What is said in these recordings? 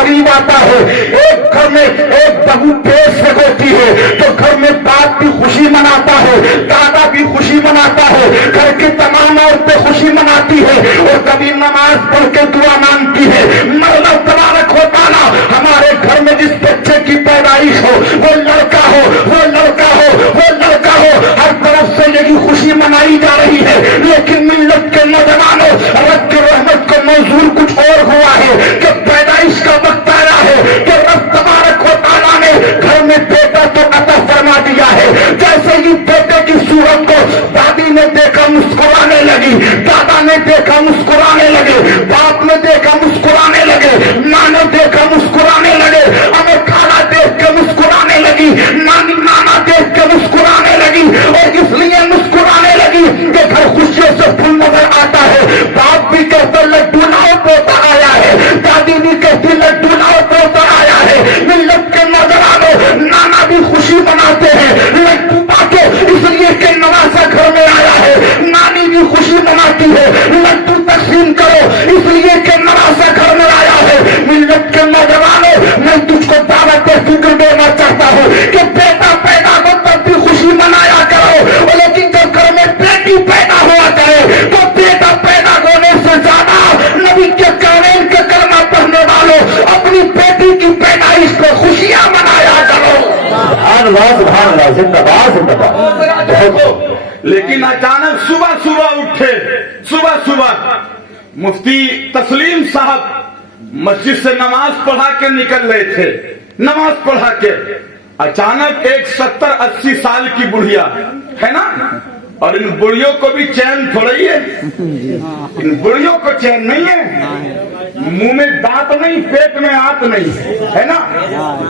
करीब आता है। एक घर में एक बहू पेश होती है तो घर में बाप भी खुशी मनाता है, दादा भी खुशी मनाता है, घर की तमाम औरतें खुशी मनाती है और कभी नमाज पढ़ के दुआ मांगती है। मौला तबारक व तआला हमारे घर में जिस बच्चे की पैदाइश हो, वो लड़का हो, वो लड़का हो, वो लड़का हो, हर तरफ से यही खुशी मनाई जा रही है। लेकिन मिल्लत के नौजवानों, रब की रहमत को मंजूर कुछ और हुआ है कि पैदाइश का वक्त आया है कि रब तबारक व तआला ने घर में बेटा तो अता फरमा दिया है। जैसे ही बेटे की सूरत को दादी ने देखा मुस्कुराने लगी, दादा ने देखा मुस्कुराने लगे, बाप ने देखा मुस्कुराने लगे, माँ ने देखा मुस्कुराने लगे, अमर खाला देख के मुस्कुराने लगी, नानी नाना देख के मुस्कुराने लगी और इसलिए मुस्कुराने लगी कि घर खुशियों से फुल नजर आता है। बाप भी कहते लड्डू लाओ पोता आया है, दादी भी कहती लड्डू लाओ पोता आया है। मिल्लत के नौजवानों, नाना भी खुशी मनाते हैं लड्डू पाके, इसलिए कि नवासा घर में आया है। नानी भी खुशी मनाती है लड्डू तकसीम करो, इसलिए कि नवासा घर में आया है। मिल्लत के नौजवानों, मैं तुझको दावत फिक्र देना चाहता हूँ कि बेटा पैदा हो तब भी खुशी मनाया करो, लेकिन जब घर में बेटी पैदा हुआ करे तो बेटा पैदा होने से ज्यादा नबी के कानून के कलमा पढ़ने वालों अपनी बेटी की पैदाइश को खुशियां मनाया करो। जिंदाबाद जिंदाबाद। लेकिन अचानक सुबह सुबह उठे, सुबह सुबह मुफ्ती तस्लीम साहब मस्जिद से नमाज पढ़ा के निकल रहे थे। नमाज पढ़ा के अचानक एक 70-80 साल की बुढ़िया है ना, और इन बुढ़ियों को भी चैन थोड़ा ही है, इन बुढ़ियों को चैन नहीं है, मुंह में दांत नहीं, पेट में आंत नहीं, है ना।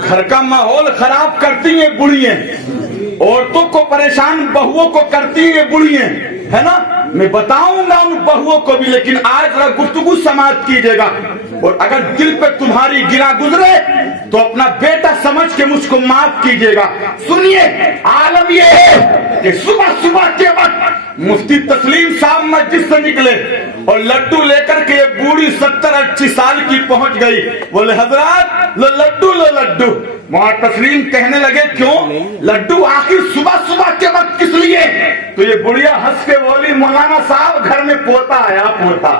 घर का माहौल खराब करती है बुढ़ियां, औरतों को परेशान बहुओं को करती है बुढ़ियां, है ना। मैं बताऊंगा उन बहुओं को भी, लेकिन आज जरा गुफ्तगू समाप्त कीजिएगा और अगर दिल पे तुम्हारी गिरा गुजरे तो अपना बेटा समझ के मुझको माफ कीजिएगा। सुनिए, आलम ये है कि सुबह सुबह के वक्त मुफ्ती तस्लीम साहब मस्जिद से निकले और लड्डू लेकर के ये बूढ़ी 70-80 साल की पहुंच गई। बोले हजरत लो लड्डू, लो लड्डू। वहां तस्लीम कहने लगे क्यों लड्डू, आखिर सुबह सुबह के वक्त किस लिए? तो ये बुढ़िया हंस के बोली मौलाना साहब घर में पोता आया, पोता।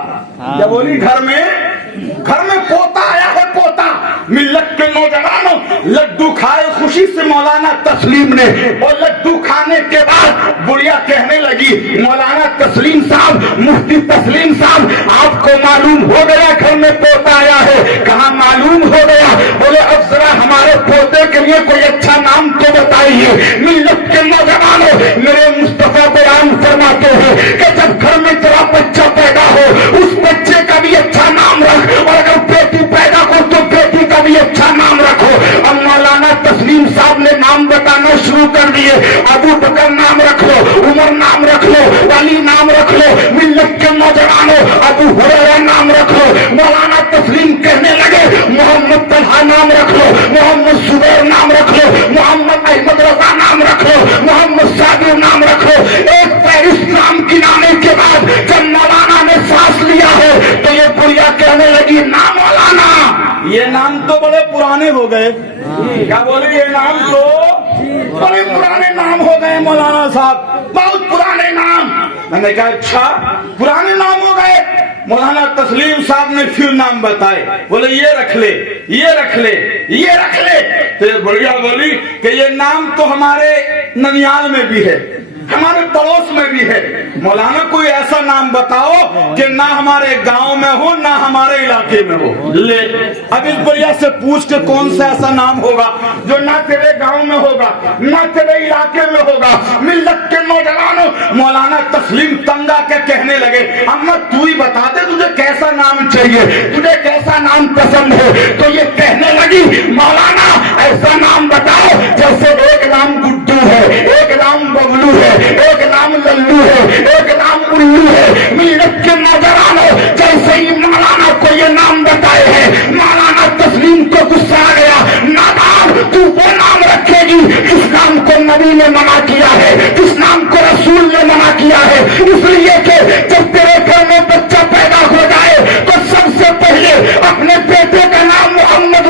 क्या बोली? घर में पोता आया है, पोता। मिल्लत के नौजवानों, लड्डू खाए खुशी से मौलाना तस्लीम ने, और लड्डू खाने के बाद बुढ़िया कहने लगी मौलाना तस्लीम साहब, मुफ्ती तस्लीम साहब, आपको मालूम हो गया घर में पोता आया है? कहाँ मालूम हो गया? बोले अब जरा हमारे पोते के लिए कोई अच्छा नाम तो बताइए। मिल्लत के नौजवानों, मेरे मुस्तफा बयान फरमाते हैं कि जब घर में तेरा बच्चा पैदा हो उस बच्चे का भी अच्छा नाम रख, और अगर बेटी पैदा हो तो बेटी का भी अच्छा नाम रखो। अब मौलाना तस्लीम साहब ने नाम बताना शुरू कर दिए। अबू बकर नाम रख लो, उमर नाम रख लो, अली नाम रख लो। मिल्लत के नौजवानों, अबू हुरैरा नाम रख लो। मौलाना तस्लीम कहने लगे मोहम्मद तलहा नाम रख लो, मोहम्मद जुबैर नाम रख लो, मोहम्मद अहमद रजा नाम रख लो, मोहम्मद साबिर नाम रख लो। एक पेरिस नाम गिनाने के बाद जब मौलाना ने सांस लिया है तो ये बुढ़िया कहने लगी ना मौलाना, ये नाम तो बड़े पुराने हो गए। क्या बोले? ये नाम तो बड़े पुराने नाम हो गए मौलाना साहब, बहुत पुराने नाम। मैंने कहा अच्छा पुराने नाम हो गए? मौलाना तस्लीम साहब ने फिर नाम बताए, बोले ये रख ले, ये रख ले, ये रख ले। तो ये बुढ़िया बोली कि ये नाम तो हमारे ननियाल में भी है, हमारे पड़ोस में भी है। मौलाना कोई ऐसा नाम बताओ कि ना हमारे गांव में हो ना हमारे इलाके में हो। ले अब इस बुढ़िया से पूछ के कौन सा ऐसा नाम होगा जो ना तेरे गांव में होगा ना तेरे इलाके में होगा। मिल्लत के नौजवानों, मौलाना तस्लीम तंगा के कहने लगे अम्मा तू ही बता दे तुझे कैसा नाम चाहिए, तुझे कैसा नाम पसंद है। तो ये कहने लगी मौलाना ऐसा नाम बताओ जैसे एक नाम गुड्डू है, एक नाम बबलू है, एक नाम लल्लू है, एक नाम उल्लू है। मिल्लत के नौजवानों, जैसे ही मौलाना को ये नाम बताए हैं मौलाना तस्लीम को गुस्सा आ गया। नादान, तू वो नाम रखेगी जिस नाम को नबी ने मना किया है, जिस नाम को रसूल ने मना किया है। इसलिए कि जब तेरे घर में बच्चा पैदा हो जाए तो सबसे पहले अपने बेटे का नाम मोहम्मद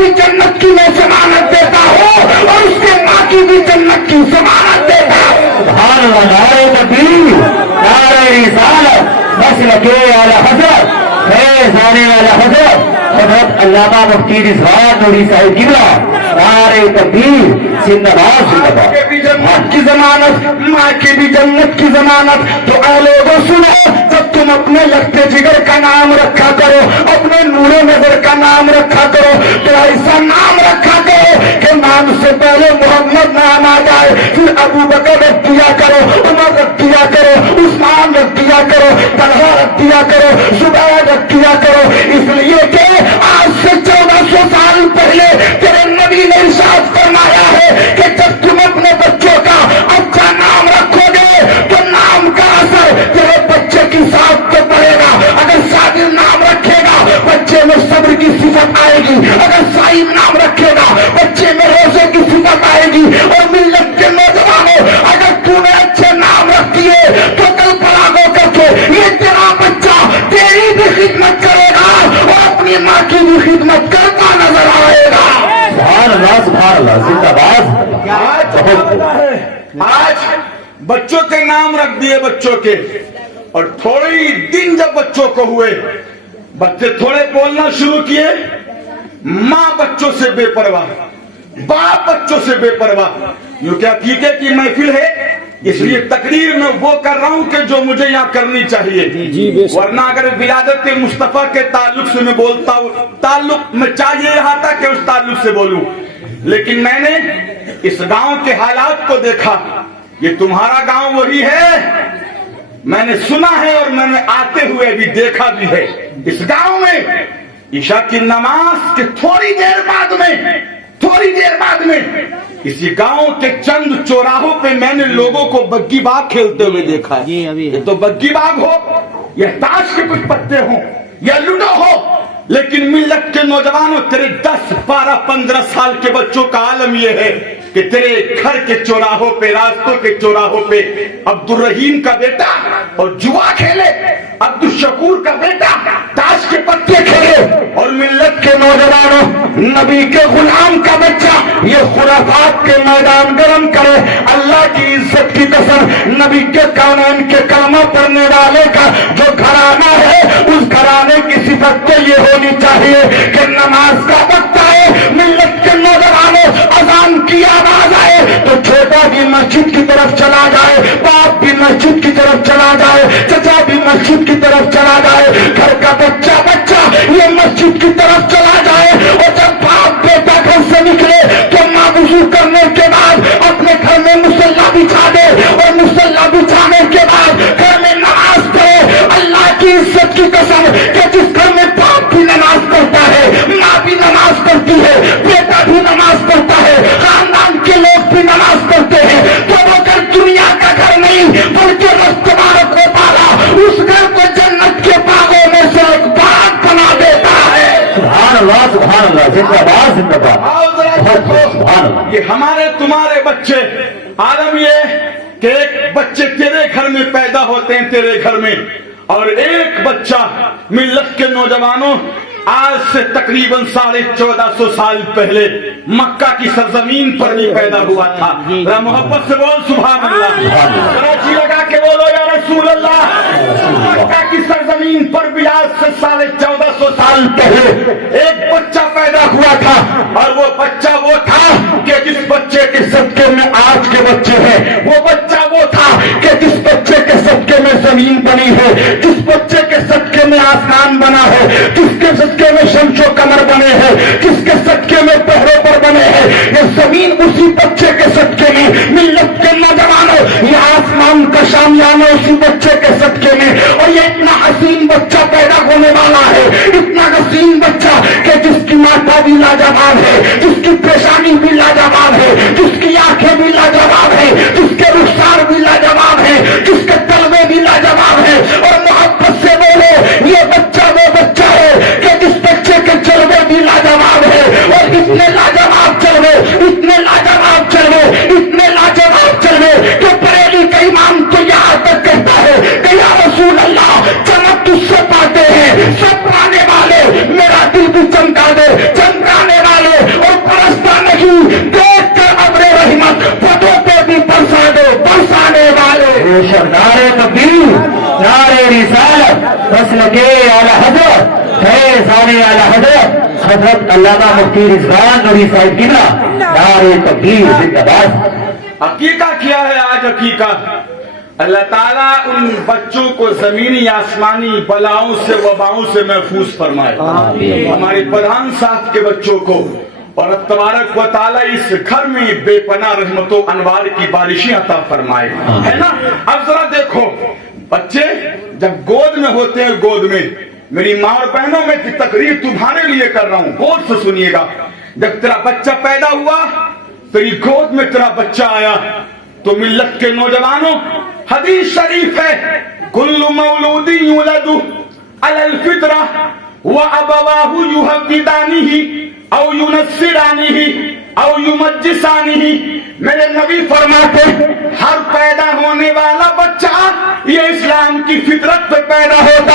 بھی جنت کی میں ضمانت دیتا ہوں اور اس کے ماں کی بھی جنت کی ضمانت دیتا ہوں. سبحان اللہ. نعرہ تکبیر، نعرہ رسالت، مسلک اعلی حضرت، فیضان اعلی حضرت حضرت علامہ مفتی رضوان نوری صاحب قبلہ. نعرہ تکبیر، زندہ باد زندہ باپ کے باد. بھی جنت کی ضمانت، ماں کی بھی جنت کی ضمانت. تو اے لوگوں سنو، جب تم اپنے لگتے جگر کا نام رکھا کرو، اپنے نور نظر کا نام رکھا کرو، تو ایسا نام رکھا کرو کہ نام سے پہلے محمد نام آ جائے، پھر ابو بکر رکھ دیا کرو، عمر رکھ دیا کرو، عثمان رکھ دیا کرو، طلحہ رکھ دیا کرو، زبیر رکھ دیا کرو. اس لیے کہ آج سے 1400 سال پہلے تیرے نبی نے ارشاد فرمایا ہے کہ جب تم اپنے بچوں کا اچھا نام رکھو گے تو نام کا اثر تیرے بچے کی ساتھ تو پڑے گا. اگر صابر نام رکھے گا بچے میں صبر کی صفت آئے گی، اگر صائم نام رکھے گا بچے میں روزے کی صفت آئے گی. اور ملت کے نوجوانوں، اگر تو نے اچھے نام رکھ دیے تو کل بڑا ہو کر کے یہ تیرا بچہ تیری بھی خدمت کرے گا اور اپنی ماں کی بھی خدمت کرتا نظر آئے گا. سبحان اللہ، سبحان اللہ، زندہ باد. آج بچوں کے نام رکھ دیے بچوں کے، اور تھوڑی دن جب بچوں کو ہوئے، بچے تھوڑے بولنا شروع کیے، ماں بچوں سے بے پرواہ، باپ بچوں سے بے پرواہ. یوں کیا عقیقے کی محفل ہے، اس لیے تقریر میں وہ کر رہا ہوں کہ جو مجھے یہاں کرنی چاہیے. ورنہ اگر ولادت مصطفیٰ کے تعلق سے میں بولتا ہوں، تعلق میں چاہیے رہا تھا کہ اس تعلق سے بولوں، لیکن میں نے اس گاؤں کے حالات کو دیکھا. یہ تمہارا گاؤں وہی ہے، میں نے سنا ہے اور میں نے آتے ہوئے بھی دیکھا بھی ہے. اس گاؤں میں عشاء کی نماز کے تھوڑی دیر بعد میں اسی گاؤں کے چند چوراہوں پہ میں نے لوگوں کو بگی باغ کھیلتے ہوئے دیکھا ہے. یہ تو بگی باغ ہو یا تاش کے کچھ پتے ہوں یا لوڈو ہو، لیکن ملت کے نوجوانوں، تیرے 10 12 15 سال کے بچوں کا عالم یہ ہے کہ تیرے گھر کے چوراہوں پہ، راستوں کے چوراہوں پہ عبد الرحیم کا بیٹا اور جوا کھیلے، عبد الشکور کا بیٹا تاش کے پتے کھیلے، اور ملت کے نوجوانوں، نبی کے غلام کا بچہ یہ خرافات کے میدان گرم کرے. اللہ کی عزت کی قسم، نبی کے قانون کے کلمہ پڑھنے والے کا جو گھرانہ ہے، اس گھرانے کی صفت تو یہ ہونی چاہیے کہ نماز کا وقت آئے، ملت کے نوجوانوں اذان کی آواز آئے تو چھوٹا بھی مسجد کی طرف چلا جائے، باپ بھی مسجد کی طرف چلا جائے، چچا بھی مسجد کی طرف چلا جائے، گھر کا بچہ یہ مسجد کی طرف چلا جائے. اور جب باپ بیٹا گھر سے نکلے تو ماں وضو کرنے کے بعد اپنے گھر میں مصلی بچھا دے، اور مصلی بچھانے کے بعد گھر میں نماز پڑھے. اللہ کی عزت کی قسم کہ جس گھر میں باپ بھی نماز پڑھتا ہے، ماں بھی نماز پڑھتی ہے، بیٹا بھی نماز پڑھتا ہے، خاندان کے لوگ بھی نماز پڑھتے ہیں، تو وہ گھر دنیا کا گھر نہیں بلکہ رب تبارک و تعالی اس گھر کو جنت کے باغوں میں سے ایک باغ بنا دیتا ہے. سبحان اللہ، سبحان اللہ، زندہ باد زندہ باد. سبحان اللہ. یہ ہمارے تمہارے بچے، عالم یہ کہ ایک بچے تیرے گھر میں پیدا ہوتے ہیں، تیرے گھر میں، اور ایک بچہ ملت کے نوجوانوں آج سے تقریباً 1450 سال پہلے مکہ کی سرزمین پر بھی پیدا ہوا تھا. ذرا محبت سے بول سبحان اللہ، ذرا جی لگا کے بولو یا رسول اللہ. مکہ کی سرزمین پر بھی آج سے 1450 سال پہلے ایک بچہ پیدا ہوا تھا، اور وہ بچہ وہ تھا کہ جس بچے کے صدقے میں آج کے بچے ہیں. وہ بچہ وہ تھا کہ جس بچے کے صدقے میں زمین بنی ہے، جس بچے کے صدقے میں آسمان بنا ہے، جس کے صدقے میں شمس و قمر بنے ہیں، جس کے صدقے میں پہروں پر بنے ہیں. یہ زمین اسی بچے کے صدقے میں، ملت کے نوجوانوں یہ آسمان کا شامیانہ اسی بچے کے صدقے میں. اور یہ اتنا حسین بچہ پیدا ہونے والا ہے، اتنا حسین بچہ کہ جس کی ماتھا بھی لاجواب ہے، جس کی پیشانی بھی لاجواب ہے، جس کی آنکھیں بھی لاجواب ہے، جس کے رخسار بھی لاجواب ہے، جس کے تلوے بھی لاجواب ہے. اور محبت سے بولو، یہ بچہ وہ بچہ ہے کہ جس بچے کے جلوے بھی لاجواب ہے. اور اتنے لاجواب جلوے، اتنے لاجواب جلوے، اتنے لاجواب جلوے کہ بریلی کا امام تو یہاں تک کہتا ہے کہ یا رسول اللہ جنت تجھ سے پاتے ہیں سب پانے والے، میرا دل بھی چمکا دے. چمکانے والے حضرت علامہ مفتی رضوان نوری صاحب قبلہ نعرہ تکبیر زندہ باد۔ عقیقہ کیا ہے آج عقیقہ؟ اللہ تعالیٰ ان بچوں کو زمینی آسمانی بلاؤں سے وباؤں سے محفوظ فرمائے، ہمارے پردھان صاحب کے بچوں کو، اور تبارک و تعالیٰ اس گھر میں بے پناہ رحمت و انوار کی بارشیں عطا فرمائے، ہے نا؟ اب ذرا دیکھو بچے جب گود میں ہوتے ہیں، گود میں، میری ماں اور بہنوں میں تقریر تمہارے لیے کر رہا ہوں، غور سے سنیے گا، جب تیرا بچہ پیدا ہوا، تیری گود میں تیرا بچہ آیا، تو ملت کے نوجوانوں حدیث شریف ہے، کل مولود یولد علی الفطرہ وابواہ یہودانہ او ینصرانہ او یمجسانہ۔ میرے نبی فرماتے ہر پیدا ہونے والا بچہ یہ اسلام کی فطرت پہ پیدا ہوتا،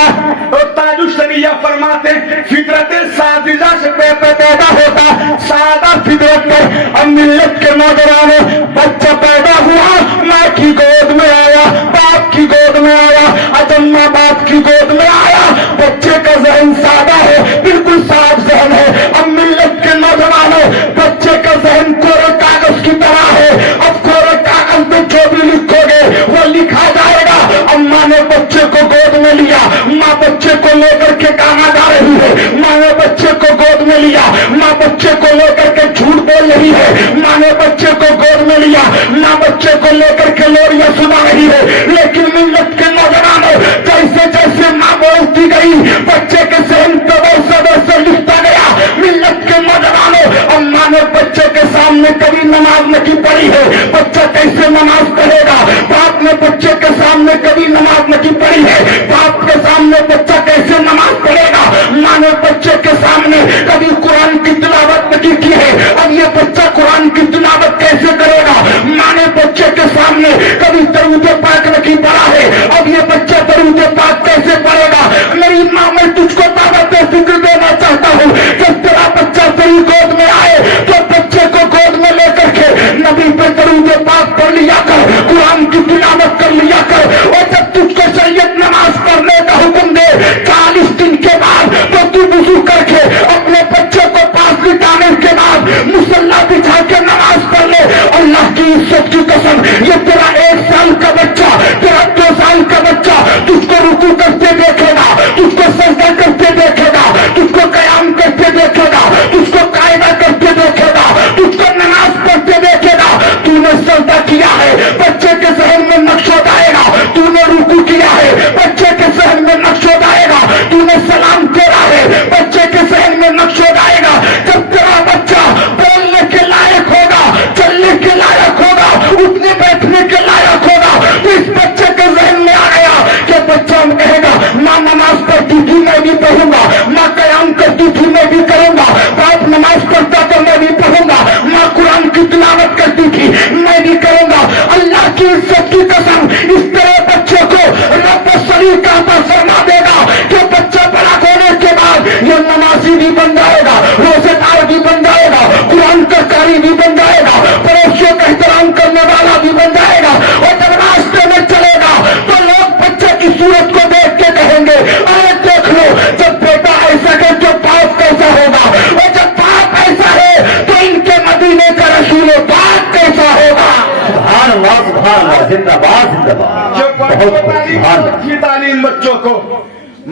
اور تاج الشریعہ فرماتے فطرت سادہ سے پیدا ہوتا، سادہ فطرت پر۔ اب ملت کے نوجوانوں بچہ پیدا ہوا، ماں کی گود میں آیا، باپ کی گود میں آیا، اجم ماں باپ کی گود میں آیا، بچے کا ذہن سادہ ہے، بالکل صاف ذہن ہے۔ اب ملت کے نوجوانوں بچے کا ذہن کورے کاغذ کی طرح ہے، اب کورے کاغذ میں جو بھی لکھو گے وہ لکھا جائے گا۔ اب ماں نے بچے کو گود میں لیا، ماں بچے کو لے کر کے کہاں جا رہی ہے؟ ماں نے بچے کو گود میں لیا، ماں بچے کو لے کر کے جھوٹ بول رہی ہے، ماں نے بچے کو گود میں لیا، ماں بچے کو لے کر کے لوریاں سنا رہی ہے۔ لیکن ملت کے نوجوانوں جیسے جیسے ماں بولتی گئی بچے کے ذہن پہ ویسے ویسے لکھتا گیا۔ ملت کے نوجوانوں اب ماں نے بچے کے سامنے کبھی نماز نہیں پڑھی ہے، بچہ کیسے نماز پڑھے گا؟ باپ نے بچے کے سامنے کبھی نماز نہیں پڑھی ہے، باپ کے سامنے بچہ کیسے نماز پڑھے گا؟ ماں نے بچے کے سامنے کبھی قرآن کی تلاوت نہیں کی ہے، اب یہ بچہ قرآن کی تلاوت کیسے کرے گا؟ ماں نے بچے کے سامنے کبھی درود پاک نہیں پڑھا ہے، اب یہ بچہ درود پاک کیسے پڑھے گا؟ میری ماں میں تجھ کو دعوت فکر دینا چاہتا ہوں، جب تیرا بچہ تیری گود میں آئے تو بچے کو گود میں لے کر کے نبی پہ درود پاک پڑھ لیا کر، قرآن کی تلاوت کر لیا کر، اور جب تجھ کو شریعت نماز پڑھنے کا حکم دے 40 دن کے بعد تو تو وضو کر کے اپنے بچے کو پاس لٹانے کے بعد مصلی بچھا کے نماز پڑھ لے۔ اللہ کی عزت کی قسم یہ تیرا 1 سال کا بچہ، تیرا 2 سال کا بچہ تجھ کو رکوع کرتے دیکھے گا، تجھ کو سجدہ کرتے دیکھے گا، تجھ کو قیام کرتے دیکھے گا، تجھ کو قاعدہ کرتے دیکھے گا، تجھ کو نماز پڑھتے دیکھے گا۔ تو نے سجدہ کیا ہے، بچے کے ذہن میں نقش ہو جائے گا، تو نے رکوع کیا ہے، بچے کے ذہن میں نقش ہو جائے گا، تو نے سلام پھیرا ہے، بچے کے ذہن میں نقش ہو جائے گا۔ جب تیرا بچہ بولنے کے لائق ہوگا، چلنے کے لائق ہوگا، اٹھنے بیٹھنے کے لائق ہوگا، تو اس بچے کے ذہن میں آ گیا کہ بچہ کہے گا ماں نماز پڑھتی تھی میں بھی پڑھوں گا، ماں قیام کرتی تھی میں بھی کروں گا، باپ نماز پڑھتا تو میں بھی پڑھوں گا، ماں قرآن کی تلاوت کرتی تھی میں بھی کروں گا۔ اللہ کی عزت کی قسم اس طرح بچے کو رب شریف کا فرما دے گا کہ بچہ بڑا ہونے کے بعد یہ نمازی بھی بن جائے گا، روزے دار بھی بن جائے گا، قرآن کا قاری بھی بن جائے گا، پڑوسیوں کا احترام کرنے والا بھی بن جائے گا، اور جب راستے میں چلے گا تو لوگ بچے کی صورت کو دیکھ کے کہیں گے ارے دیکھ لو جب بیٹا ایسا کہ جو باپ کیسا ہوگا، اور جب باپ ایسا ہے تو ان کے مدینے کا رسول باپ کیسا ہوگا۔ سبحان اللہ سبحان اللہ، زندہ باد زندہ باد۔ جو بہت بچوں بہت سبحان اللہ۔ کی تعلیم بچوں کو،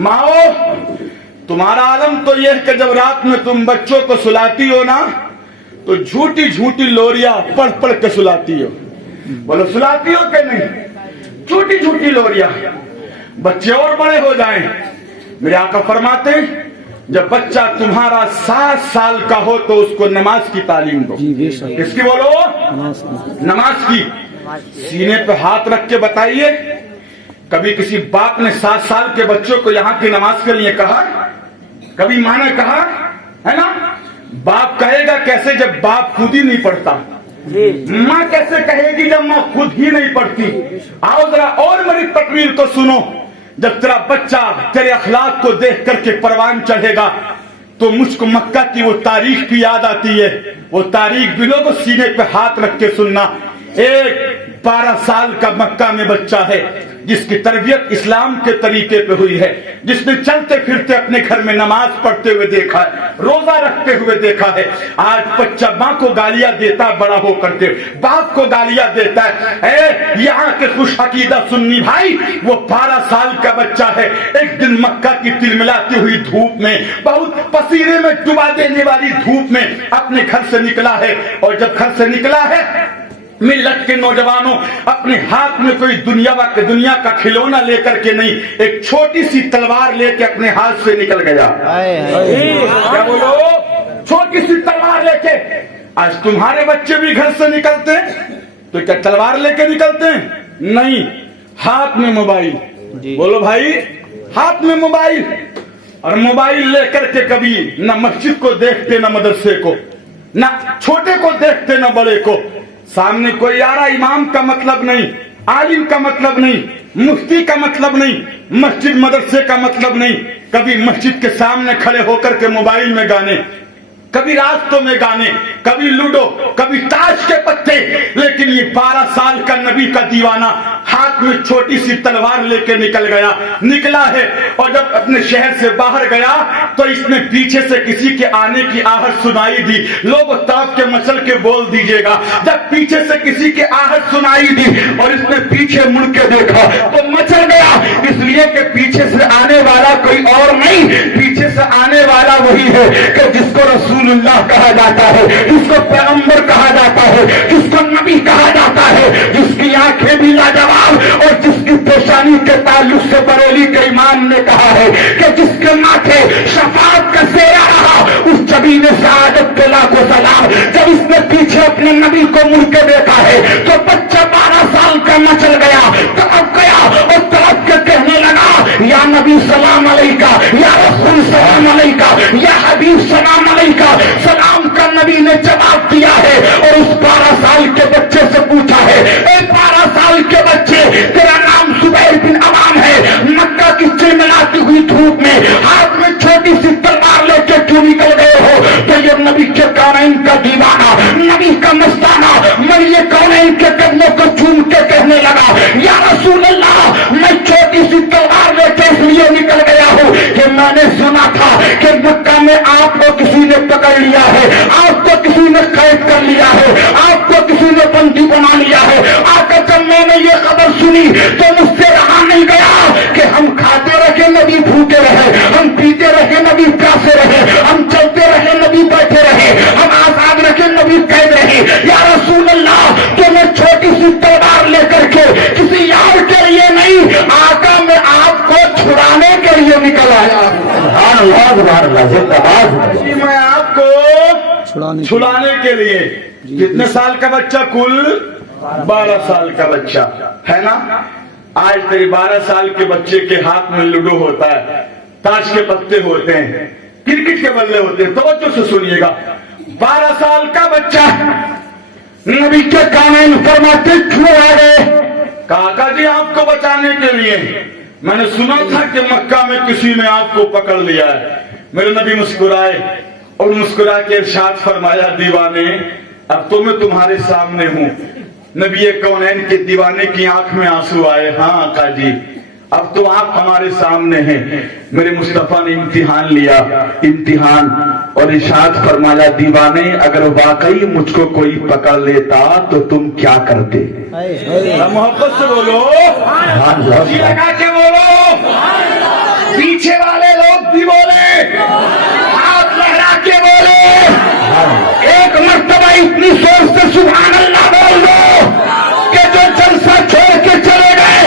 ماؤ تمہارا عالم تو یہ ہے کہ جب رات میں تم بچوں کو سلاتی ہو نا تو جھوٹی جھوٹی لوریاں پڑھ پڑھ کے سلاتی ہو، بولو سلاتی ہو کہ نہیں؟ جھوٹی جھوٹی لوریاں، بچے اور بڑے ہو جائیں، میرے آقا فرماتے جب بچہ تمہارا 7 سال کا ہو تو اس کو نماز کی تعلیم دو۔ کس کی بولو؟ نماز کی۔ سینے پہ ہاتھ رکھ کے بتائیے کبھی کسی باپ نے 7 سال کے بچوں کو یہاں کی نماز کے لیے کہا؟ کبھی ماں نے کہا ہے نا؟ باپ کہے گا کیسے جب باپ خود ہی نہیں پڑھتا؟ ماں کیسے کہے گی جب ماں خود ہی نہیں پڑھتی؟ آؤ ذرا اور میری تقریر کو سنو، جب تیرا بچہ تیرے اخلاق کو دیکھ کر کے پروان چڑھے گا تو مجھ کو مکہ کی وہ تاریخ کی یاد آتی ہے، وہ تاریخ بھی لوگوں سینے پہ ہاتھ رکھ کے سننا۔ ایک 12 سال کا مکہ میں بچہ ہے، जिसकी तरबियत इस्लाम के तरीके पे हुई है, जिसने चलते फिरते अपने घर में नमाज पढ़ते हुए देखा है, रोजा रखते हुए देखा है। आज बच्चा माँ को गालियां देता बड़ा हो करके, बाप को गालियां देता है। यहाँ के खुश अकीदा सुन्नी भाई, वो 12 साल का बच्चा है, एक दिन मक्का की तिलमिलाती हुई धूप में, बहुत पसीने में डुबा देने वाली धूप में अपने घर से निकला है। और जब घर से निकला है, मिल्लत के नौजवानों, अपने हाथ में कोई दुनिया का खिलौना लेकर के नहीं, एक छोटी सी तलवार लेके अपने हाथ से निकल गया। क्या बोलो? छोटी सी तलवार लेके। आज तुम्हारे बच्चे भी घर से निकलते हैं तो क्या तलवार लेके निकलते हैं? नहीं, हाथ में मोबाइल। बोलो भाई, हाथ में मोबाइल। और मोबाइल लेकर के कभी न मस्जिद को देखते, न मदरसे को, न छोटे को देखते, न बड़े को। सामने कोई आ रहा, इमाम का मतलब नहीं, आलिम का मतलब नहीं, मुफ्ती का मतलब नहीं, मस्जिद मदरसे का मतलब नहीं। कभी मस्जिद के सामने खड़े होकर के मोबाइल में गाने, कभी रास्तों में गाने, कभी लूडो, कभी ताश के पत्ते। लेकिन ये 12 साल का नबी का दीवाना हाथ में छोटी सी तलवार लेके निकला है। और जब अपने शहर से बाहर गया तो इसने पीछे से किसी के आने की आहट सुनाई दी। लोग ताप के मचल के बोल दीजिएगा। जब पीछे से किसी की आहट सुनाई दी और इसने पीछे मुड़ के देखा तो मचल गया, इसलिए कि पीछे से आने वाला कोई और नहीं, पीछे से आने वाला वही है कि जिसको रसूलुल्लाह कहा जाता है, जिसको पैगंबर कहा जाता है, जिसको नबी कहा जाता है, जिसकी आंखें भी लाजवाब और जिसकी पेशानी के ताल्लुक से बरेली के इमाम ने कहा है कि जिसके माथे शफाअत का सेरा रहा, उस जबीन सआदत के लाखों सलाम। जब इसने पीछे अपने नबी को मुड़ के देखा है तो बच्चा 12 साल का मचल गया, तड़प गया और तड़प के कहने लगा, या नबी सलाम अलैका, या रसूल सलाम अलैका, या हबीब सलाम अलैका। सलाम का नबी ने जवाब दिया है और उस 12 साल के बच्चे से पूछा है, ए 12 साल के बच्चे, तेरा नाम जुबैर बिन अवाम है, मक्का की चिलमिलाती हुई धूप में हाथ में छोटी सी तलवार लेके क्यों निकल गए हो? तो ये नबी के कौनैन का दीवाना, नबी का मस्ताना, मैं ये कौनैन के कदमों को चूम के कहने लगा, या रसूल अल्लाह, मैं छोटी सी तलवार लेके इसलिए निकल गया हूँ कि मैंने सुना था कि मक्का में आपको किसी ने पकड़ लिया है, आपको किसी ने कैद कर लिया है, आपको किसी ने बंदी बना लिया है। आकर जब मैंने ये खबर सुनी तो मुझसे रहा नहीं गया कि हम खाते रहे, नबी भूखे रहे, हम पीते रहे, नबी प्यासे रहे, हम चलते रहे, नबी बैठे रहे, हम आजाद रहे, नबी कैद रहे। या रसूल अल्लाह, तो मैं छोटी सी तलवार लेकर के किसी यार के लिए नहीं, आका मैं आपको छुड़ाने के लिए निकल आया। मैं आपको छुड़ाने के लिए। कितने साल का बच्चा? कुल 12 साल का बच्चा है ना। आज तेरे 12 साल के बच्चे के हाथ में लूडो होता है, ताश के पत्ते होते हैं, क्रिकेट के बल्ले होते हैं। तो से सुनिएगा, 12 साल का बच्चा नबी के कानून फरमाते क्यों आ गए? काका जी आपको बचाने के लिए। मैंने सुना था कि मक्का में किसी ने आपको पकड़ लिया है। मेरे नबी मुस्कुराए और मुस्कुरा के इरशाद फरमाया, दीवाने अब तो मैं तुम्हारे सामने हूँ। नबी कौनैन के दीवाने की आंख में आंसू आए। हाँ आका जी, अब तो आप हमारे सामने हैं। मेरे मुस्तफा ने इम्तिहान लिया, इम्तिहान, और इरशाद फरमाया, दीवाने अगर वाकई मुझको कोई पकड़ लेता तो तुम क्या करते? मोहब्बत से बोलो, लगा के बोलो, पीछे वाले लोग भी बोले, हाथ लहरा के बोले, एक मर्तबा इतनी जोर से सुभान अल्लाह बोल दो कि जो जलसा छोड़ के चले गए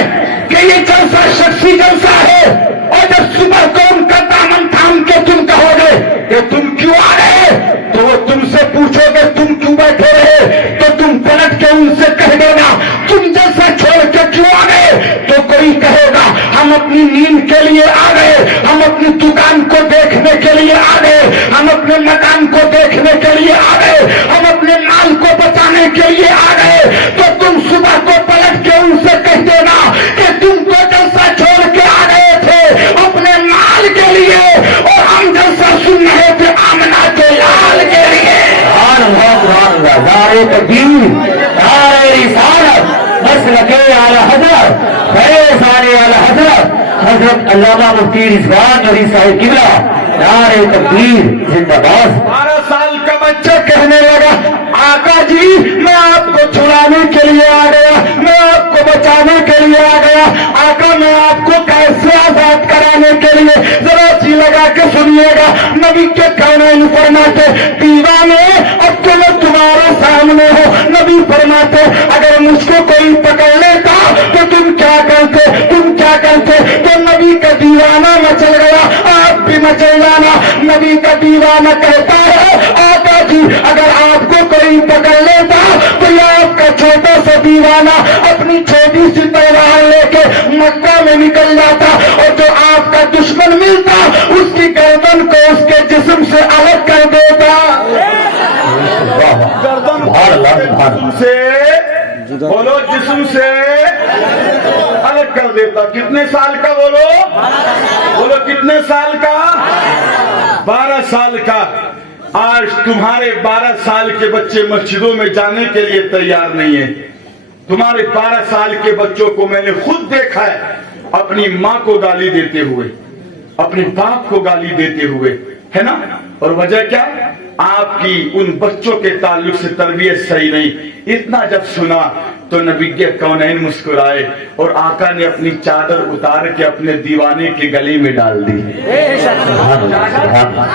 कि ये जलसा शख्सी जलसा है, और जब सुबह को उनका दामन थाम के तुम कहोगे कि तुम क्यों आ रहे, तो वो तुमसे पूछोगे तुम क्यों बैठे रहे, तो तुम पलट के उनसे कह देना तुम जलसा छोड़ के क्यों आ गए। तो कोई कहेगा हम अपनी नींद के लिए आ गए, हम अपनी दुकान को देखने के लिए आ गए, हम अपने मकान को देखने के लिए आ गए, हम अपने माल को बचाने के लिए आ गए। तो तुम सुबह को पलट के उनसे कह देना कि तुमको जलसा छोड़ के आ गए थे अपने माल के लिए, और हम जलसा सुन रहे थे आमना के लाल के लिए। مسلک اعلی حضرت فیضان اعلی حضرت حضرت علامہ مفتی رضوان نوری صاحب قبلہ نعرہ تکبیر زندہ باد. 12 سال کا بچہ کہنے لگا آقا جی میں آپ کو چھڑانے کے لیے آ گیا, میں آپ کو بچانے کے لیے آ گیا, آقا میں آپ کو کیسے آزاد کرانے کے لیے, ذرا سی لگا کے سنیے گا. نبی کے کونین فرماتے دیوانے اب تو میں تمہارے سامنے ہو. نبی فرماتے اگر مجھ کو کوئی پکڑ لیتا تو تم کیا کرتے, تم کیا کرتے. تو نبی کا دیوانہ مچل گیا, آپ بھی مچل جانا. نبی کا دیوانہ کہتا ہے آقا جی اگر آپ کو کوئی پکڑ لیتا تو یہ آپ کا چھوٹا سا دیوانہ اپنی چھوٹی سی تلوار لے کے مکہ میں نکل جاتا, اور جو آپ کا دشمن ملتا اس کی گردن کو اس کے جسم سے الگ کر دیتا. جسم سے بولو, جسم سے الگ کر دیتا. کتنے سال کا بولو, بولو کتنے سال کا, 12 سال کا. آج تمہارے 12 سال کے بچے مسجدوں میں جانے کے لیے تیار نہیں ہیں. تمہارے 12 سال کے بچوں کو میں نے خود دیکھا ہے اپنی ماں کو گالی دیتے ہوئے, اپنے باپ کو گالی دیتے ہوئے, ہے نا. اور وجہ کیا, آپ کی ان بچوں کے تعلق سے تربیت صحیح نہیں. اتنا جب سنا تو نبی کے کونین مسکرائے اور آقا نے اپنی چادر اتار کے اپنے دیوانے کے گلے میں ڈال دی,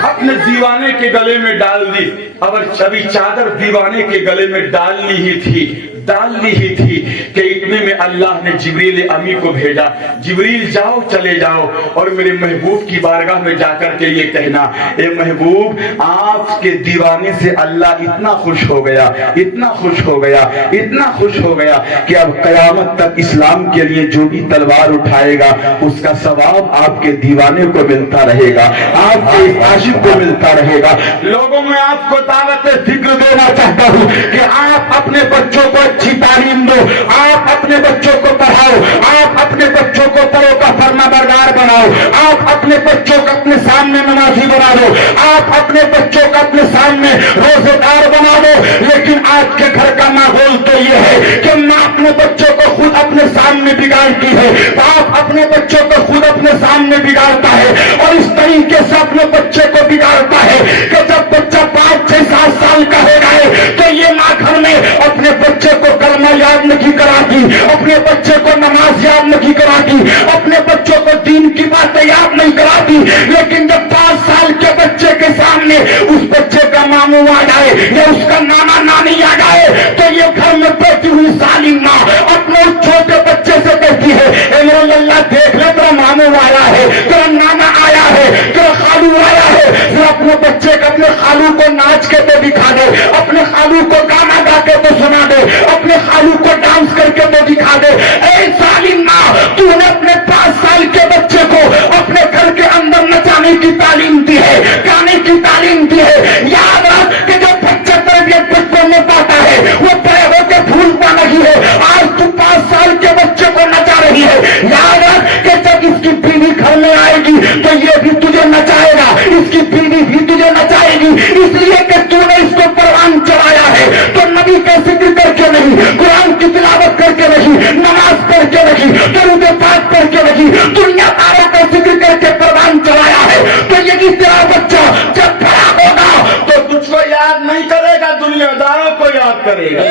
اپنے دیوانے کے گلے میں ڈال دی. اور ابھی چادر دیوانے کے گلے میں ڈالنی ہی تھی کہ اتنے میں اللہ نے جبریل امی کو بھیجا, جبریل جاؤ چلے جاؤ اور میرے محبوب کی بارگاہ میں جا کر کے یہ کہنا اے محبوب آپ کے دیوانے سے اللہ اتنا خوش ہو گیا, اتنا خوش ہو گیا, اتنا خوش ہو گیا کہ اب قیامت تک اسلام کے لیے جو بھی تلوار اٹھائے گا اس کا ثواب آپ کے دیوانے کو ملتا رہے گا, آپ کے عاشق کو ملتا رہے گا. لوگوں میں آپ کو دعوت فکر دینا چاہتا ہوں کہ آپ اپنے بچوں کو اچھی تعلیم دو, آپ اپنے بچوں کو پڑھاؤ, آپ اپنے بچوں کو پڑھو کا فرما بردار بناؤ, آپ اپنے بچوں کو اپنے سامنے نمازی بنا دو, آپ اپنے بچوں کو اپنے سامنے روزے دار بنا دو. لیکن آج کے گھر کا ماحول تو یہ ہے کہ ماں اپنے بچوں کو خود اپنے سامنے بگاڑتی ہے, باپ اپنے بچوں کو خود اپنے سامنے بگاڑتا ہے, اور اس طریقے سے اپنے بچے کو بگاڑتا ہے کہ جب بچہ 5-6-7 سال کا ہو جائے تو یہ ماں گھر میں اپنے بچے کو کلمہ یاد نہیں کراتی, اپنے بچے کو نماز یاد نہیں کراتی, اپنے بچوں کو دین کی باتیں یاد نہیں کراتی. لیکن جب 5 سال کے بچے کے سامنے اس بچے کا ماموں آ جائے یا اس کا نانا نانی آ جائے تو یہ گھر میں بیٹھی ہوئی ظالم ماں اپنے اس چھوٹے بچے سے کہتی ہے اے میرے اللہ دیکھ لے تیرا ماموں آیا ہے, تیرا نانا آیا ہے, تیرا خالو آیا ہے, پھر اپنے بچے کو اپنے خالو کو ناچ کے تو دکھا دے, اپنے خالو کو گانا گا کے تو سنا دے, اپنے خالو کو ڈانس کر کے تو دکھا دے. اے ظالم ماں تو نے اپنے 5 سال کے بچے کو اپنے گھر کے اندر نچانے کی تعلیم دی ہے, گانے کی تعلیم دی ہے. یاد رکھ کہ جو بچہ تربیت بچپن میں پاتا ہے وہ بڑے ہو کے بھولتا نہیں ہے. آج تو 5 سال کے بچے کو نچا رہی ہے, یاد رکھ کہ جب اس کی بیوی گھر میں آئے گی تو یہ بھی تجھے نچائے گا, اس کی بیوی بھی تجھے نچائے گی, اس لیے کہ تو نے اس کو پروان چڑھایا ہے. تو نبی کا ذکر کر کے نہیں, قرآن کی تلاوت کر کے نہیں, نماز پڑھ کے نہیں, درود پاک پڑھ کے نہیں, دنیا داروں کا ذکر کر کے پروان چڑھایا ہے. تو یہی تیرا بچہ جب بڑا ہوگا تو تجھ کو یاد نہیں کرے گا, دنیا داروں کو یاد کرے گا.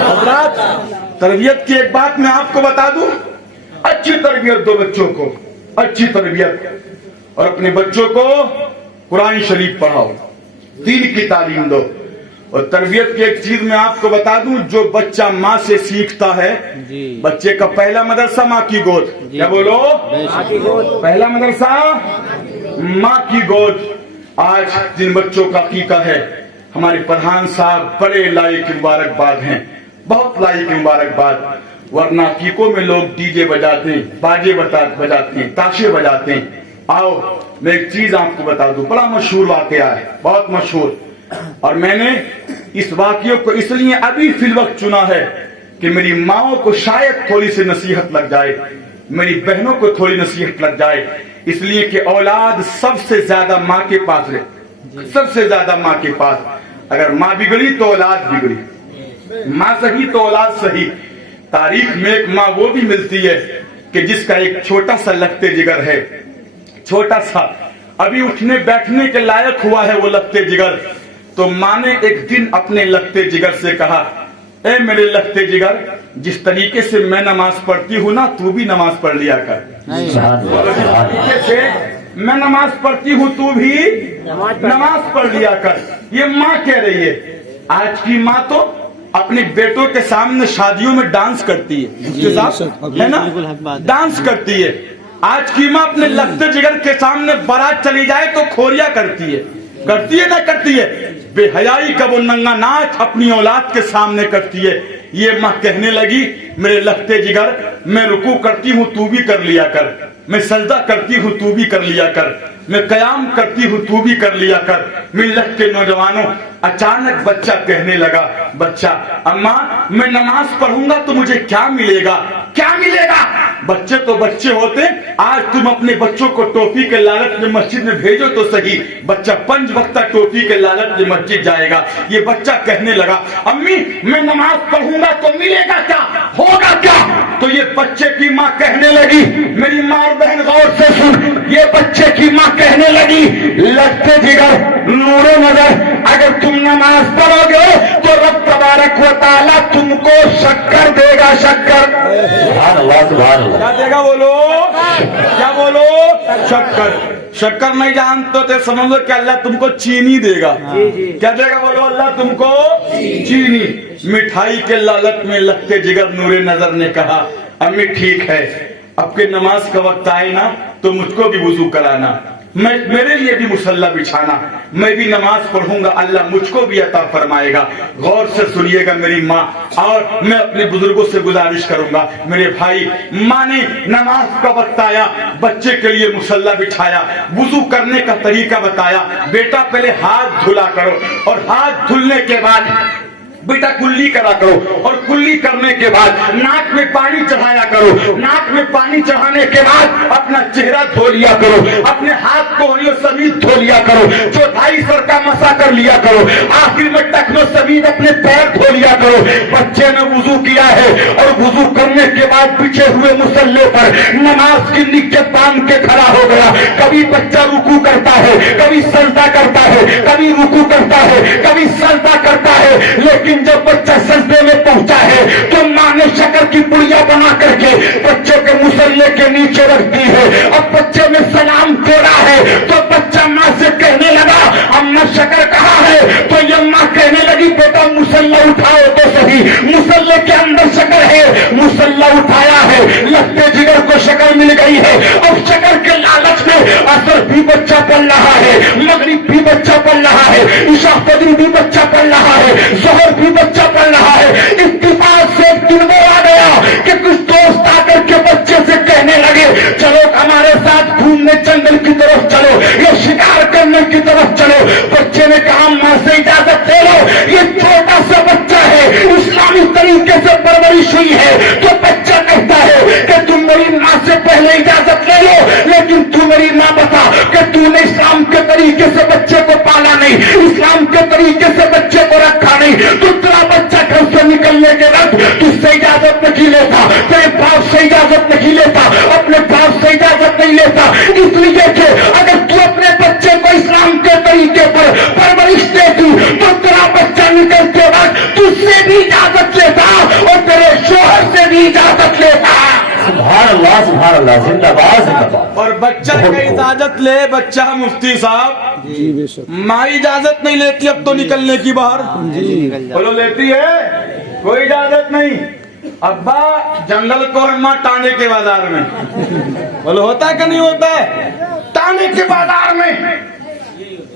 حضرات تربیت کی ایک بات میں آپ کو بتا دوں, اچھی تربیت دو بچوں کو, اچھی تربیت, اور اپنے بچوں کو قرآن شریف پڑھاؤ, دین کی تعلیم دو. اور تربیت کی ایک چیز میں آپ کو بتا دوں, جو بچہ ماں سے سیکھتا ہے, بچے کا پہلا مدرسہ ماں کی گود. کیا بولو, پہلا مدرسہ ماں کی گود. آج جن بچوں کا عقیقہ ہے ہمارے پردھان صاحب بڑے لائق مبارکباد ہیں, بہت لائق مبارکباد. ورنہ عقیقوں میں لوگ ڈی جے بجاتے ہیں, باجے بجاتے ہیں, تاشے بجاتے ہیں. آؤ میں ایک چیز آپ کو بتا دوں, بڑا مشہور واقعہ ہے, بہت مشہور, اور میں نے اس واقعے کو اس لیے ابھی فی الوقت چنا ہے کہ میری ماں کو شاید تھوڑی سی نصیحت لگ جائے, میری بہنوں کو تھوڑی نصیحت لگ جائے. اس لیے کہ اولاد سب سے زیادہ ماں کے پاس ہے, سب سے زیادہ ماں کے پاس. اگر ماں بگڑی تو اولاد بگڑی, ماں صحیح تو اولاد صحیح. तारीख में एक माँ वो भी मिलती है कि जिसका एक छोटा सा लखते जिगर है, छोटा सा, अभी उठने बैठने के लायक हुआ है वो लखते जिगर। तो माँ ने एक दिन अपने लखते जिगर से कहा, ए मेरे लखते जिगर, जिस तरीके से मैं नमाज पढ़ती हूँ ना, तू भी नमाज पढ़ लिया कर। जिस तरीके से मैं नमाज पढ़ती हूँ, तू भी नमाज पढ़ लिया कर। ये माँ कह रही है। आज की माँ तो अपने बेटों के सामने शादियों में डांस करती है ना, डांस करती है। आज की माँ अपने लखते जिगर के सामने बारात चली जाए तो खोरिया करती है ना करती है। बेहयाई का वो नंगा नाच अपनी औलाद के सामने करती है। ये माँ कहने लगी, मेरे लखते जिगर, मैं रुकू करती हूँ तू भी कर लिया कर, मैं सजदा करती हूँ तू भी कर लिया कर, मैं कयाम करती हूँ तू भी कर लिया कर। मिल्लत के नौजवानों, अचानक बच्चा कहने लगा, बच्चा, अम्मा मैं नमाज पढ़ूंगा तो मुझे क्या मिलेगा, क्या मिलेगा? बच्चे तो बच्चे होते, आज तुम अपने बच्चों को टोपी के लालच में मस्जिद में भेजो तो सही, बच्चा 5 वक्त टोपी के लालच में मस्जिद जाएगा। ये बच्चा कहने लगा, अम्मी मैं नमाज पढ़ूंगा तो मिलेगा क्या, होगा क्या? तो ये बच्चे की माँ कहने लगी, मेरी माँ और बहन गौर से सुन, ये बच्चे की माँ कहने लगी, लखते जिगर, नूरे नजर, अगर तुम नमाज पढ़ोगे तो रब तबारक व तआला तुमको शक्कर देगा, शक्कर। क्या देगा बोलो, क्या बोलो? शक्कर। शक्कर नहीं जानते तो समझ लो कि अल्लाह तुमको चीनी देगा। क्या देगा बोलो? अल्लाह तुमको चीनी। मिठाई के लालच में लखते जिगर नूरे नजर ने कहा, अम्मी ठीक है, अब के नमाज का वक्त आए ना तो मुझको भी वुजू कराना, मेरे लिए भी मुसल्ला बिछाना, मैं भी नमाज पढ़ूंगा, अल्लाह मुझको भी अता फरमाएगा। गौर से सुनिएगा मेरी माँ, और मैं अपने बुजुर्गों से गुजारिश करूंगा, मेरे भाई, माँ ने नमाज का वक्त आया, बच्चे के लिए मुसल्ला बिछाया, वुजू करने का तरीका बताया, बेटा पहले हाथ धुला करो, और हाथ धुलने के बाद बेटा कुल्ली करा करो, और कुल्ली करने के बाद नाक में पानी चढ़ाया करो, नाक में पानी चढ़ाने के बाद अपना चेहरा धो लिया करो, अपने हाथ को समीत धो लिया करो, चौथाई सर का मसा कर लिया करो, आखिर में टखनों समीत अपने पैर धो लिया करो। बच्चे ने वुजू किया है, और वुजू करने के बाद पीछे हुए मुसल्ले पर नमाज की नियत बांध के खड़ा हो गया। कभी बच्चा रुकू करता है, कभी सजदा करता है, कभी रुकू करता है, कभी सजदा करता है, लेकिन जब बच्चा सजदे में पहुंचा है तो माँ ने शक्कर की पुड़िया बना करके बच्चे के मुसल्ले के नीचे रख दी है। अब बच्चे ने सलाम फेरा है तो बच्चा माँ से कहने लगा, अम्मा शक्कर कहाँ है? तो ये माँ कहने लगी, बेटा मुसल्ला उठाओ तो सही, मुसल्ले के अंदर शक्कर है। मुसल्ला उठाया है, लखते जिगर को शक्कर मिल गई है। अब शक्कर के लालच में असर भी बच्चा पढ़ रहा है, मगरिब भी बच्चा पढ़ रहा है, इशा फजर भी बच्चा पढ़ रहा है, जोहर भी बच्चा पढ़ रहा है। इत्तिफाक से एक दिन वो आ गया कि कुछ दोस्त आकर के बच्चे से कहने लगे, चलो हमारे साथ घूमने जंगल की तरफ चलो, ये शिकार करने की तरफ चलो। बच्चे ने कहा, माँ से इजाजत ले लो, ये छोटा सा बच्चा है, इस्लामी तरीके से परवरिश हुई है। तो बच्चा कहता है कि तुम मेरी माँ से पहले इजाजत ले लो, लेकिन तू मेरी माँ बता कि तूने इस्लाम के तरीके से बच्चे को पाला नहीं, इस्लाम के तरीके से बच्चे को रखा नहीं, तो तेरा बच्चा घर से निकलने के बाद तुझसे इजाजत नहीं लेता, तेरे बाप से इजाजत नहीं लेता, अपने बाप से इजाजत नहीं लेता। इसलिए कि अगर तू अपने बच्चे को इस्लाम के तरीके पर परवरिश देती तो तेरा बच्चा निकलते वक्त तुझसे भी इजाजत लेता और तेरे शोहर से भी इजाजत लेता। सुभान अल्लाह, जिंदाबाद जिंदाबाद। और बच्चा का इजाजत ले, बच्चा मुफ्ती साहब, माँ इजाजत नहीं लेती अब तो निकलने की बाहर, बोलो लेती है? कोई इजाजत नहीं। अब्बा जंगल को अम्मा टाने के बाजार में, बोलो होता है कि नहीं होता है? टाने के बाजार में।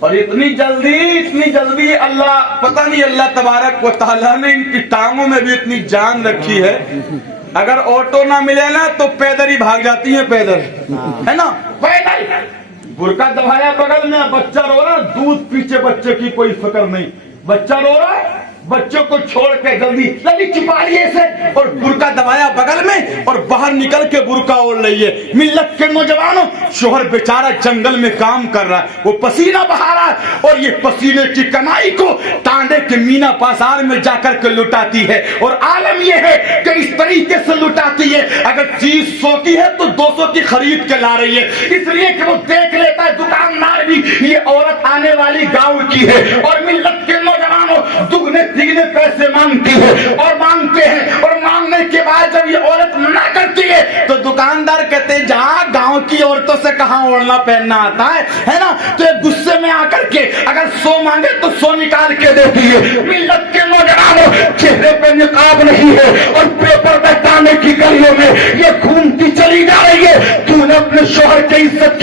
और इतनी जल्दी अल्लाह, पता नहीं अल्लाह तबारक व तआला ने इनकी टांगों में भी इतनी जान रखी है, अगर ऑटो ना मिले ना तो पैदल ही भाग जाती है, पैदल, है ना, पैदल। बुरका दबाया बगल में, बच्चा रो रहा, दूध पीछे, बच्चे की कोई फिक्र नहीं, बच्चा रो रहा है, बच्चों को छोड़ के जल्दी छुपा लिए इसे, और बुर्का दबाया बगल में और बाहर निकल के बुर्का ओढ़ लिए। मिल्लत के नौजवानों, शोहर बेचारा जंगल में काम कर रहा है, वो पसीना बहा रहा है, और ये पसीने की कमाई को तांडे के मीना बाजार में जाकर के लुटाती है। और आलम ये है कि इस तरीके से लुटाती है, अगर चीज 100 की है तो 200 की खरीद के ला रही है, इसलिए कि वो देख लेता है दुकानदार भी ये औरत आने वाली गांव की है। और मिल्लत के नौजवानों, दुगने तिगने पैसे मांगती है और मांगते हैं, और मांगने के बाद जब ये औरत मना करती है तो दुकानदार कहते हैं जहां गांव की औरतों से कहां ओढ़ना पहनना आता है ना। तो एक गुस्से में आकर के अगर 100 मांगे तो 100 निकाल के देती है। मिल्लत के नौजवानों, चेहरे पे निकाब नहीं है और पेपर बैठाने की गलियों में ये घूमती चली जा रही है। तूने अपने शोहर के इज्जत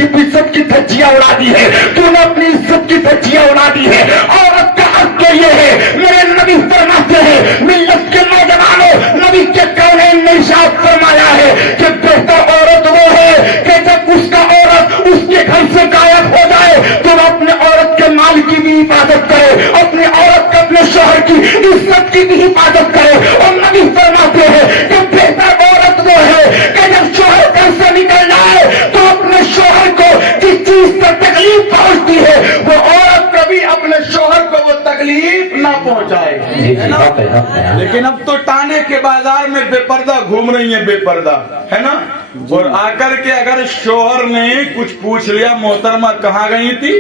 की धज्जियां उड़ा दी है, तूने अपनी इज्जत की धज्जियां उड़ा दी है। औरत का हक तो ये है, मेरे नबी फरमाते हैं, मिल्लत के नौजवानों, नबी के कौनैन ने इरशाद फरमाया है कि बेहतर औरत वो है कि जब उसका औरत उसके घर से गायब हो जाए तो वो अपने औरत के माल की भी हिफाजत करे, अपने औरत के अपने शोहर की इज्जत की भी हिफाजत करे। और नबी फरमाते हैं कि बेहतर औरत वो है कि जब शोहर घर से निकल जाए तो अपने शोहर को जिस चीज से तकलीफ पहुंचती है वो औरत कभी अपने शोहर को वो तकलीफ ना पहुंचाए, है ना। लेकिन अब तो ताने के बाजार में बेपर्दा घूम रही है, बेपर्दा, है ना। और आकर के अगर शोहर ने कुछ पूछ लिया, मोहतरमा कहाँ गई थी,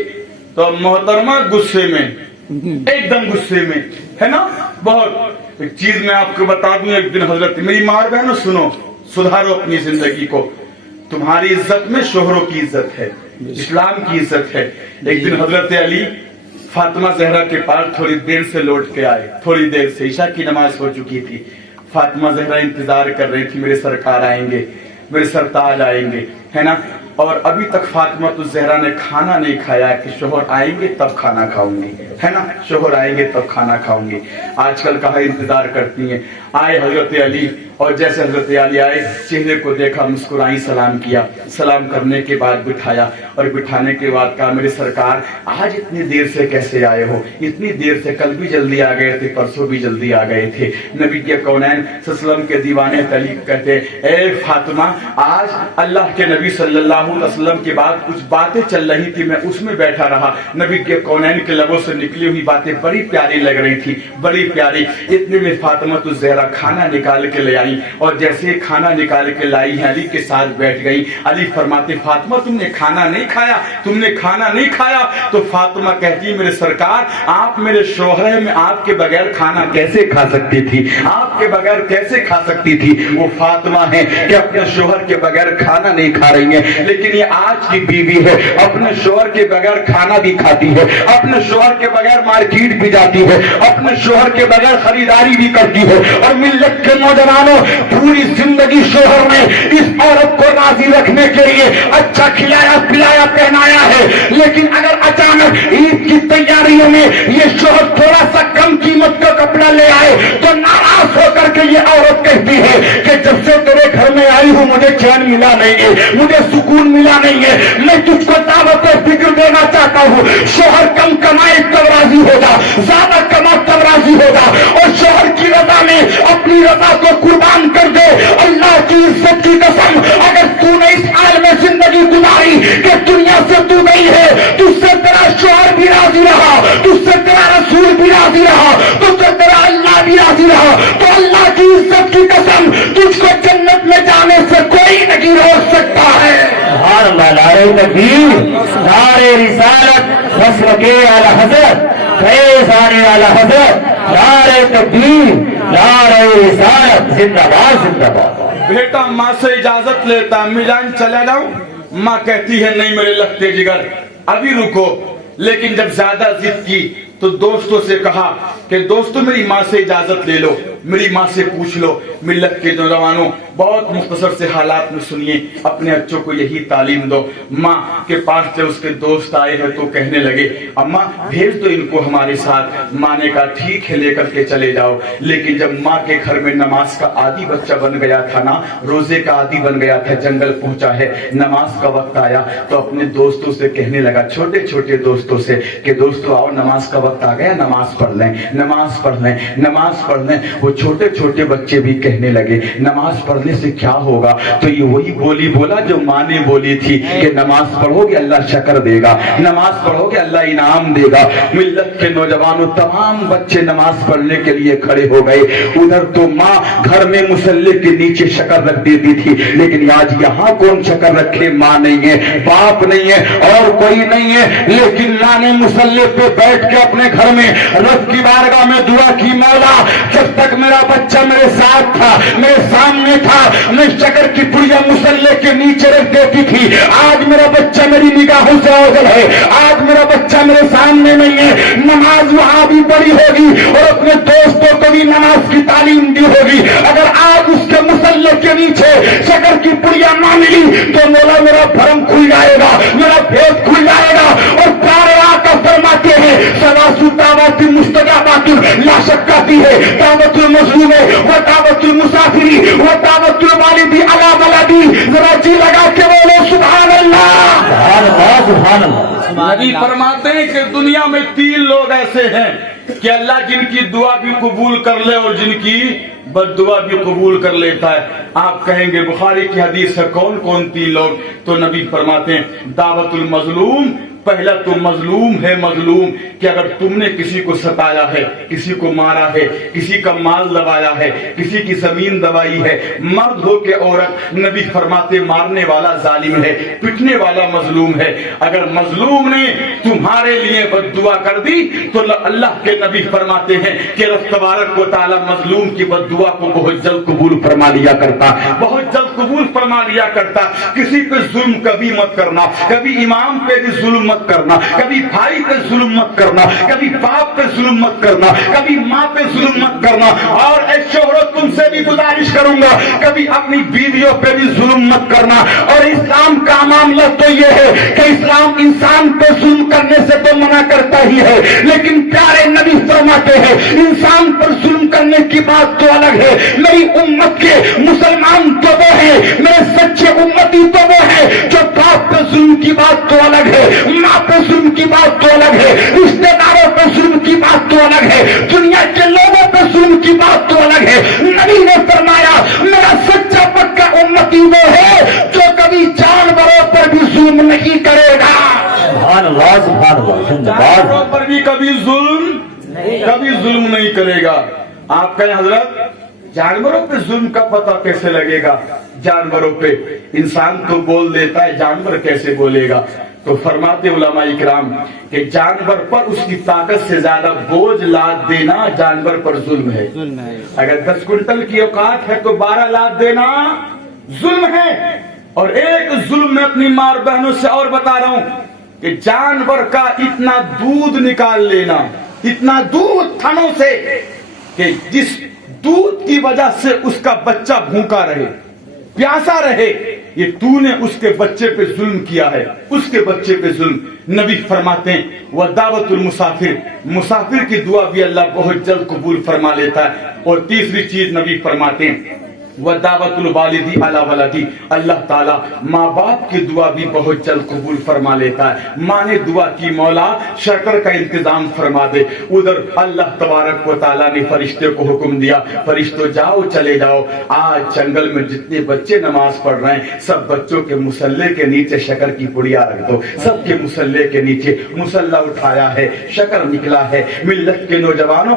तो मोहतरमा गुस्से में, एकदम गुस्से में, है ना। बहुत एक चीज मैं आपको बता दूं, एक दिन हजरत, मेरी माँ बहनों सुनो, सुधारो अपनी जिंदगी को, तुम्हारी इज्जत में शोहरों की इज्जत है, इस्लाम की इज्जत है। एक दिन हजरत अली फातिमा जहरा के पास थोड़ी देर से लौट के आए, थोड़ी देर से, ईशा की नमाज हो चुकी थी। फातिमा जहरा इंतजार कर रही थी, मेरे सरकार आएंगे, मेरे सरताज आएंगे, है ना। और अभी तक फातिमा तो जहरा ने खाना नहीं खाया कि शोहर आएंगे तब खाना खाऊंगी, है ना, शोहर आएंगे तब खाना खाऊंगी। आजकल कहाँ इंतजार करती हैं। आए हजरत अली, और जैसे हजरत अली आए, चेहरे को देखा, मुस्कुराई, सलाम किया, सलाम करने के बाद बिठाया, और बिठाने के बाद कहा, मेरे सरकार आज इतनी देर से कैसे आए हो, इतनी देर से, कल भी जल्दी आ गए थे, परसों भी जल्दी आ गए थे। नबी के कौनैन सल्लल्लाहु के दीवाने तली कहते, ए फातिमा, आज अल्लाह के नबी सल्लल्लाहु अलैहि वसल्लम के बाद कुछ बातें चल रही थी, मैं उसमें बैठा रहा, नबी के कौनैन के लबों से निकली हुई बातें बड़ी प्यारी लग रही थी, बड़ी प्यारी। इतने में फातिमा तो जहरा खाना निकाल के ले आई, और जैसे खाना निकाल के लाई है, अली के साथ बैठ गई। अली फरमाते, फातिमा तुमने खाना नहीं खाया, तुमने खाना नहीं खाया। तो फातिमा कहती, मेरे सरकार, आप मेरे शोहर हैं, मैं आपके बगैर खाना कैसे खा सकती थी, आपके बगैर कैसे खा सकती थी। वो फातिमा है कि अपने शोहर के बगैर खाना नहीं खा रही है, लेकिन ये आज की बीवी है, अपने शोहर के बगैर खाना भी खाती है, अपने शोहर के बगैर मार्केट भी जाती है, अपने शोहर के बगैर खरीदारी भी करती है। और मिल्लत के नौजवानों, पूरी जिंदगी शोहर ने इस औरत को राजी रखने के लिए अच्छा खिलाया पिलाया पहनाया है, लेकिन अगर अचानक ईद की तैयारियों में ये शोहर थोड़ा सा कम कीमत का कपड़ा ले आए तो नाराज होकर के ये औरत कहती है कि जब से तेरे घर में आई हूं मुझे चैन मिला नहीं है, मुझे सुकून मिला नहीं है, मैं तुझको दावत फिक्र देना चाहता हूँ। शोहर कम कमाए तब राजी हो जा, ज्यादा कमा तब राजी हो जा, और शोहर की रजा में अपनी रजा को कुर्बान कर दे। अल्लाह की इज्जत की कसम, अगर तूने इस हाल में जिंदगी गुजारी कि दुनिया से तू गई है, तुझसे तेरा शोहर भी राजी रहा, तुझसे तेरा रसूल भी राजी रहा, तुझसे तेरा अल्लाह भी राजी रहा, तो अल्लाह की इज्जत की कसम, तुझको जन्नत में जाने से कोई नहीं रोक सकता है। नारे तकबीर, नारे रिसालत, मसलके आला हज़रत, फैज़ आने वाला हज़रत, नारे तकबीर, नारे रिसालत, जिंदाबाद जिंदाबाद। बेटा माँ से इजाजत लेता, मिलान चला जाऊं, माँ कहती है नहीं मेरे लगते जिगर, अभी रुको। लेकिन जब ज्यादा जिद की तो दोस्तों से कहा कि दोस्तों मेरी माँ से इजाजत ले लो, मेरी माँ से पूछ लो। मिल्लत के नौजवानों, बहुत मुख्तसर से हालात में सुनिए, अपने बच्चों को यही तालीम दो। माँ के पास से उसके दोस्त आए हैं तो कहने लगे, अम्मा भेज दो इनको हमारे साथ। माँ ने कहा ठीक है, लेकर के चले जाओ। लेकिन जब माँ के घर में नमाज का आदी बच्चा बन गया था ना, रोजे का आदी बन गया था, जंगल पहुंचा है, नमाज का वक्त आया तो अपने दोस्तों से कहने लगा, छोटे छोटे दोस्तों से, कि दोस्तों आओ नमाज का वक्त आ गया, नमाज पढ़ लें। نماز پڑھ لیں نماز پڑھ لیں. وہ چھوٹے چھوٹے بچے بھی کہنے لگے نماز پڑھنے سے کیا ہوگا؟ تو یہ وہی بولی بولا جو ماں نے بولی تھی کہ نماز پڑھو گے اللہ شکر دے گا, نماز پڑھو گے اللہ انعام دے گا. ملت کے نوجوانوں تمام بچے نماز پڑھنے کے لیے کھڑے ہو گئے. ادھر تو ماں گھر میں مصلی کے نیچے شکر رکھ دیتی تھی, لیکن آج یہاں کون شکر رکھے؟ ماں نہیں ہے, باپ نہیں ہے, اور کوئی نہیں ہے, لیکن ماں نے مصلی پہ بیٹھ کے اپنے گھر میں رب کی بارگاہ میں دعا کی, مولا جب تک میرا بچہ میرے ساتھ تھا, میرے سامنے تھا, میں شکر کی پڑیا مصلی کے نیچے رکھ دیتی تھی. آج میرا بچہ میری نگاہوں سے اوجھل ہے, آج میرا بچہ میرے سامنے نہیں ہے. نماز وہاں بھی پڑھی ہوگی اور اپنے دوستوں کو بھی نماز کی تعلیم دی ہوگی. اگر آج اس کے مصلی کے نیچے شکر کی پڑیا نہ ملی تو مولا میرا بھرم کھل جائے گا, میرا بھید کھل جائے گا. اور پیارے آقا فرماتے ہیں سلاسو دعوات مستجابات لا شک آتی ہے, دعوت المظلوم و دعوت المسافری و دعوت الوالدی علی ولدی. ذرا جی لگا کے بولو سبحان اللہ. سبحان اللہ سبحان اللہ. نبی فرماتے ہیں کہ دنیا میں 3 لوگ ایسے ہیں کہ اللہ جن کی دعا بھی قبول کر لے اور جن کی بد دعا بھی قبول کر لیتا ہے. آپ کہیں گے بخاری کی حدیث ہے کون کون 3 لوگ؟ تو نبی فرماتے ہیں دعوت المظلوم, پہلا تو مظلوم ہے, مظلوم کہ اگر تم نے کسی کو ستایا ہے, کسی کو مارا ہے, کسی کا مال دبایا ہے, کسی کی زمین دبائی ہے, مرد ہو کہ عورت, نبی فرماتے مارنے والا ظالم ہے, پٹنے والا مظلوم ہے. اگر مظلوم نے تمہارے لیے بد دعا کر دی تو اللہ کے نبی فرماتے ہیں کہ رب تبارک و تعالی مظلوم کی بد دعا کو بہت جلد قبول فرما لیا کرتا, بہت جلد قبول فرما لیا کرتا. کسی پہ ظلم کبھی مت کرنا, کبھی امام پہ بھی ظلم مت کرنا, کبھی بھائی پہ ظلم مت کرنا, کبھی باپ پہ ظلم مت کرنا, کبھی ماں پہ ظلم مت کرنا. اور اے شوہروں تم سے بھی گزارش کروں گا کبھی اپنی بیویوں پہ بھی ظلم مت کرنا. اور اسلام کا معاملہ تو یہ ہے کہ اسلام انسان پہ ظلم کرنے سے تو منع کرتا ہی ہے, لیکن پیارے نبی فرماتے ہیں انسان پر ظلم کرنے کی بات تو الگ ہے. میری امت کے مسلمان تو وہ ہیں, میرے سچے امتی تو وہ ہیں جو باپ پہ ظلم کی بات تو الگ ہے, ماں پہ ظلم کی بات تو الگ ہے, رشتے داروں پہ ظلم کی بات تو الگ ہے, دنیا کے لوگوں پہ ظلم کی بات تو الگ ہے. نبی نے فرمایا میرا سچا پکا امتی وہ ہے جو کبھی جانوروں پر بھی ظلم نہیں کرے گا. سبحان اللہ سبحان اللہ. جانوروں پر بھی کبھی ظلم نہیں کرے گا. آپ کہیں حضرت جانوروں پہ ظلم کا پتہ کیسے لگے گا؟ جانوروں پہ انسان تو بول دیتا ہے, جانور کیسے بولے گا؟ تو فرماتے علماء اکرام کہ جانور پر اس کی طاقت سے زیادہ بوجھ لاد دینا جانور پر ظلم ہے. اگر 10 کنٹل کی اوقات ہے تو 12 لاد دینا ظلم ہے. اور ایک ظلم میں اپنی ماں بہنوں سے اور بتا رہا ہوں کہ جانور کا اتنا دودھ نکال لینا, اتنا دودھ تھنوں سے کہ جس دودھ کی وجہ سے اس کا بچہ بھوکا رہے, پیاسا رہے, یہ تو نے اس کے بچے پہ ظلم کیا ہے, اس کے بچے پہ ظلم. نبی فرماتے ہیں وہ دعوت المسافر, مسافر کی دعا بھی اللہ بہت جلد قبول فرما لیتا ہے. اور تیسری چیز نبی فرماتے ہیں وہ دعوت الوالدی علی ولدی, اللہ تعالیٰ ماں باپ کی دعا بھی بہت جلد قبول فرما لیتا ہے. ماں نے دعا کی مولا شکر کا انتظام فرما دے, ادھر اللہ تبارک و تعالیٰ نے فرشتے کو حکم دیا فرشتوں جاؤ چلے جاؤ, آج جنگل میں جتنے بچے نماز پڑھ رہے ہیں سب بچوں کے مصلی کے نیچے شکر کی پڑیا رکھ دو. سب کے مصلی کے نیچے مصلی اٹھایا ہے, شکر نکلا ہے. ملت کے نوجوانوں